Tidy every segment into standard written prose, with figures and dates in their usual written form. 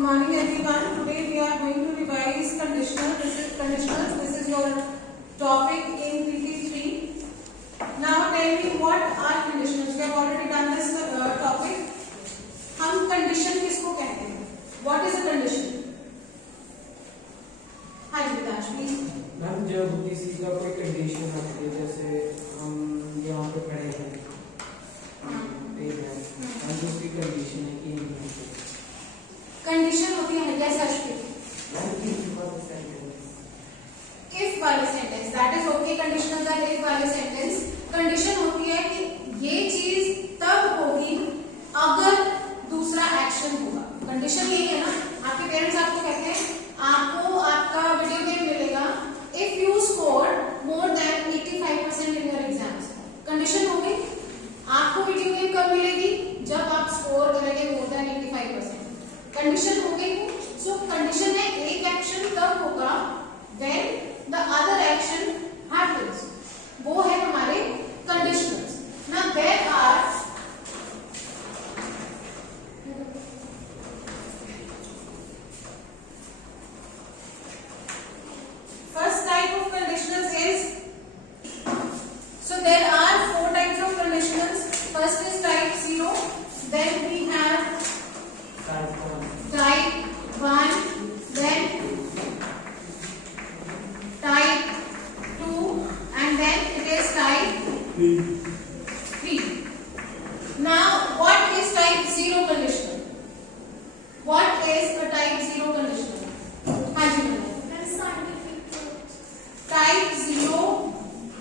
morning everyone. Today we are going to revise conditional. This is conditionals. This is your topic in PT3. Now tell me what are conditionals. We have already done this topic. हम condition किसको कहते हैं? What is a condition? हाँ जी बताश please. Ma'am जब किसी का कोई कंडीशन आती है, जैसे हम यहाँ पे खड़े हैं, हम उसकी कंडीशन है कि कंडीशन होती है जैसे अश्विन इफ वाले sentence, that is okay. Conditional का इफ वाले सेंटेंस. कंडीशन होती है कि ये चीज तब होगी अगर दूसरा एक्शन होगा. कंडीशन यही है ना. आपके पेरेंट्स आपको कहते हैं आपको आपका वीडियो गेम मिलेगा if you score more than 85% in your exams. Condition हो गई. आपको वीडियो गेम कब मिलेगी? जब आप स्कोर करेंगे मोर देन 85%. कंडीशन हो गई. सो कंडीशन है एक एक्शन तब होगा when the other action happens. वो है हमारे conditionals. Now there are first type of conditionals is, so there are 4 types of conditionals. First is type 0, then we have type 1, then type 2, and then it is type 3. Now what is type 0 conditional? What is a type 0 conditional? हाँ जी type 0,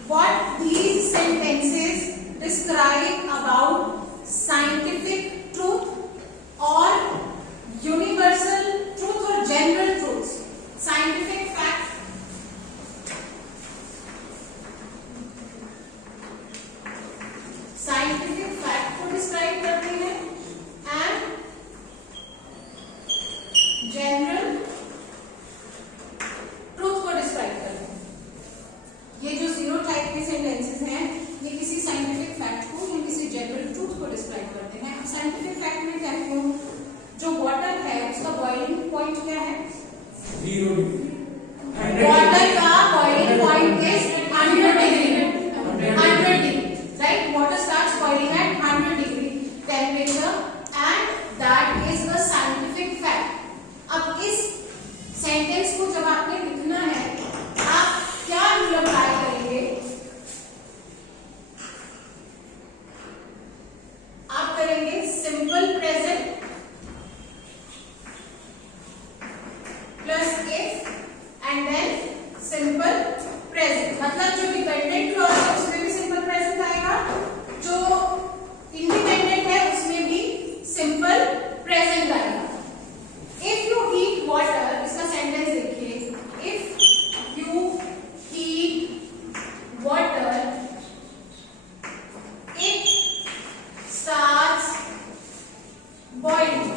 what these sentences describe about scientific truth or universal truth or general truths. Scientific fact, scientific fact को describe करते हैं and general truth को describe करते हैं. ये जो 0 टाइप के सेंटेंसेस हैं ये किसी साइंटिफिक फैक्ट को या किसी जनरल ट्रूथ को डिस्क्राइब करते हैं. अब साइंटिफिक फैक्ट में क्या क्यों जो वाटर है उसका बॉइलिंग पॉइंट क्या है? 0 डिग्री. वाटर का boiling point is 100 degree. 100 degree, right. Water starts boiling at 100 degree temperature and that is a scientific fact. अब इस सेंटेंस को जब आपने लिखना है आप क्या रूल अप्लाई करेंगे? आप करेंगे simple present plus if and then simple present. मतलब जो डिपेंडेंट क्लॉज है उसमें भी सिंपल प्रेजेंट आएगा, जो इंडिपेंडेंट है उसमें भी सिंपल प्रेजेंट आएगा. इफ यू हीट वाटर, इसका सेंटेंस देखिए. If you heat water, it starts boiling.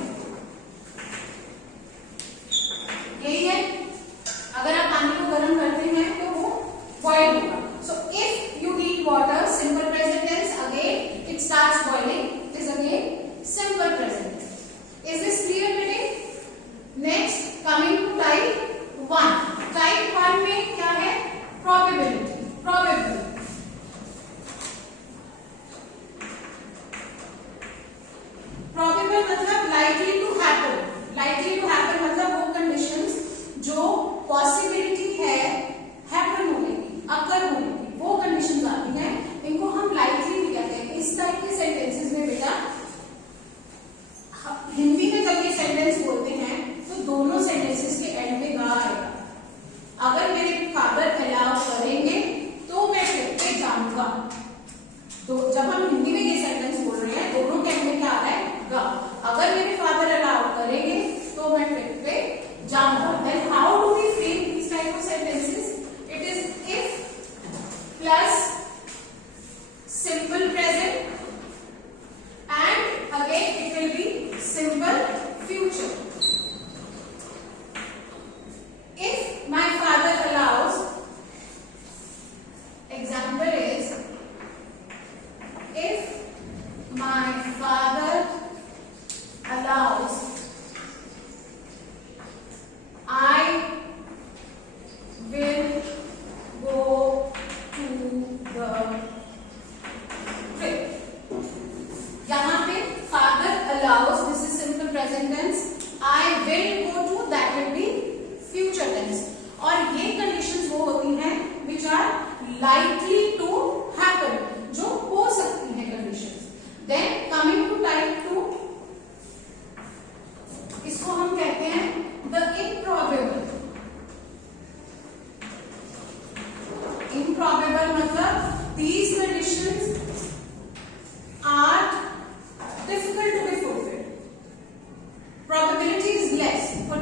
यही है. अगर आप पानी को गर्म करते हैं तो वो बॉइल होगा. So if you heat water, simple present tense, again it starts boiling, it is again simple present tense. Is this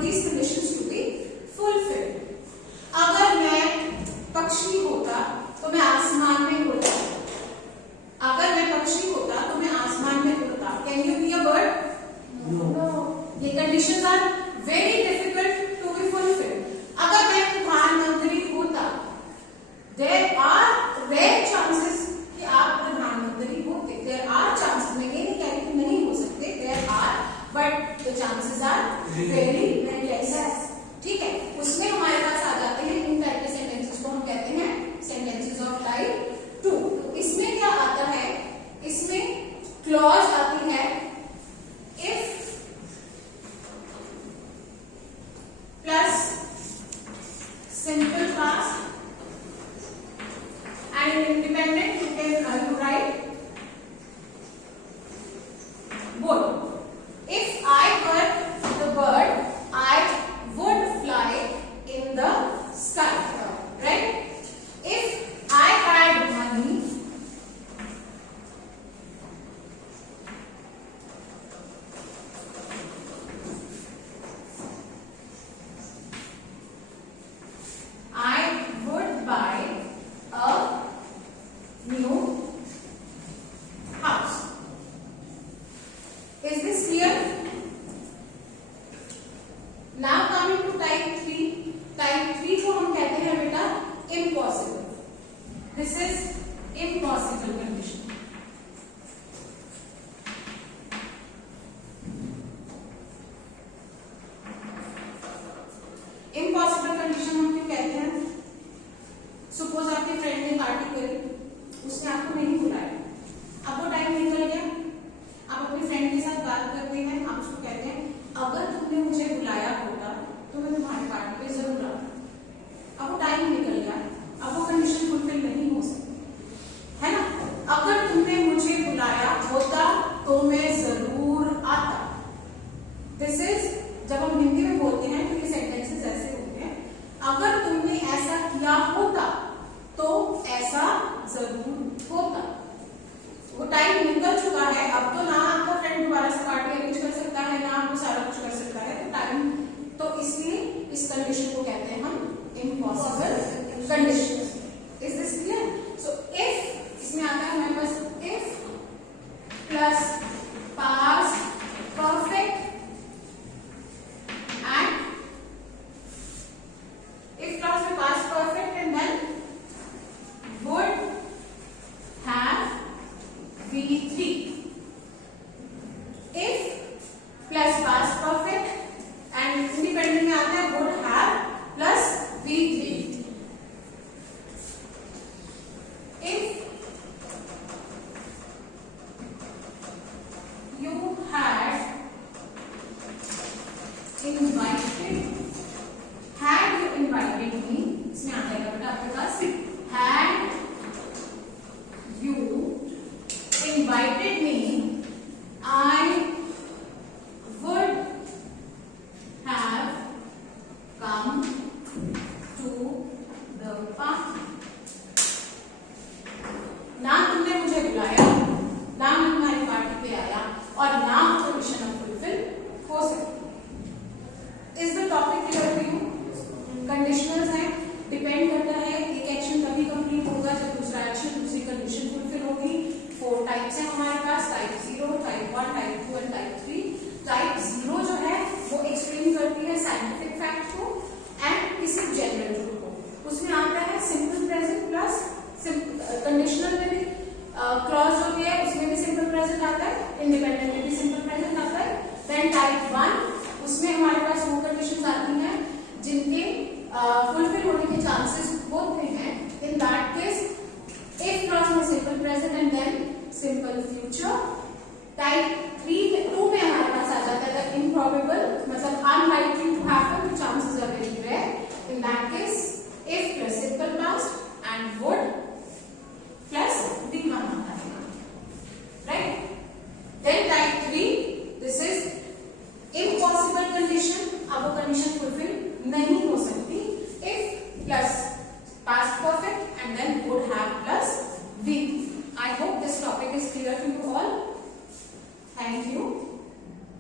these conditions to be fulfilled. अगर मैं पक्षी होता तो मैं आसमान में उड़ता, अगर मैं पक्षी होता तो मैं आसमान में उड़ता. Can you be a bird? No. ये conditions are very difficult to be fulfilled. अगर मैं प्रधानमंत्री होता, there are rare chances कि आप प्रधानमंत्री होते. There are chances, मैं ये नहीं कह रही कि नहीं हो सकते, there are, but the chances are very less. ठीक है, उसमें हमारे पास आ जाते हैं इन टाइप के सेंटेंसेस को हम कहते हैं सेंटेंसेस ऑफ टाइप 2. तो इसमें क्या आता है, इसमें क्लॉज आती है if plus simple past and independent you can you write would. If I were the bird, I would fly in the sky, right? If I had money, I would buy a new house. Is this clear? Now coming to type 3. Type 3 को हम कहते हैं बेटा impossible. This is impossible condition. Impossible condition हम क्यों कहते हैं? Suppose आपके फ्रेंड ने पार्टी करी, उसने आपको नहीं बुलाया, अब वो टाइम निकल गया, आप अपने फ्रेंड के साथ बात करते हैं, आप उसको कहते हैं अगर तुमने मुझे बुलाया होता तो मैं तुम्हारी पार्टी पे जरूर आता. अब वो टाइम निकल गया, अब वो कंडीशन फुलफिल नहीं हो सकती, है ना? अगर तुमने मुझे बुलाया होता तो मैं जरूर आता. दिस इज जब हम हिंदी में बोलते हैं तो ये सेंटेंसेस ऐसे होते हैं, अगर तुमने ऐसा किया होता तो ऐसा जरूर होता. वो टाइम निकल चुका है, अब तो ना आपका फ्रेंड दोबारा से पार्टी अरेंज कर सकता है, ना आपको सारा कुछ कर सकता है. तो टाइम, तो इसलिए इस कंडीशन को कहते हैं हम impossible condition. Is this clear? So if इसमें आता है हमारे पास if plus past perfect and if clause में past perfect and then would have V3. If plus past perfect and independent में आता है would have plus V3. If you had invited me, इसमें आ जाएगा बेटा आपके पास had you invited me, I would have come to the party. ना तुमने मुझे बुलाया, ना मैं तुम्हारी पार्टी पे आया और ना कंडीशन अब फुलफिल हो सकती. Is the topic clear to you? Conditionals हैं, डिपेंड करता है एक एक्शन तभी कंप्लीट होगा जब दूसरा एक्शन दूसरी कंडीशन फुलफिल होगी. 4 टाइप्स हैं हमारे पास, type 0, type 1, type 2 and type 3. Type 0 जो है वो एक्सप्लेन करती है साइंटिफिक फैक्ट को एंड किसी जनरल रूल को. उसमें आता है सिंपल प्रेजेंट प्लस कंडीशनल में भी क्लॉज जो भी है उसमें भी सिंपल प्रेजेंट आता है, इंडिपेंडेंट में भी सिंपल प्रेजेंट आता है. देन टाइप 1 उसमें हमारे पास वो कंडीशंस आती हैं जिनके फुलफिल होने के चांसेस होते हैं. In that case if clause में simple present and then simple future. Type 2 में हमारे पास आ जाता है इम्प्रॉबेबल, मतलब unlikely to happen, chances are very rare. In that case if plus simple past and would plus V1 आता है, right? Then type 3 this is impossible condition. अब वो कंडीशन फुलफिल नहीं हो सकती if plus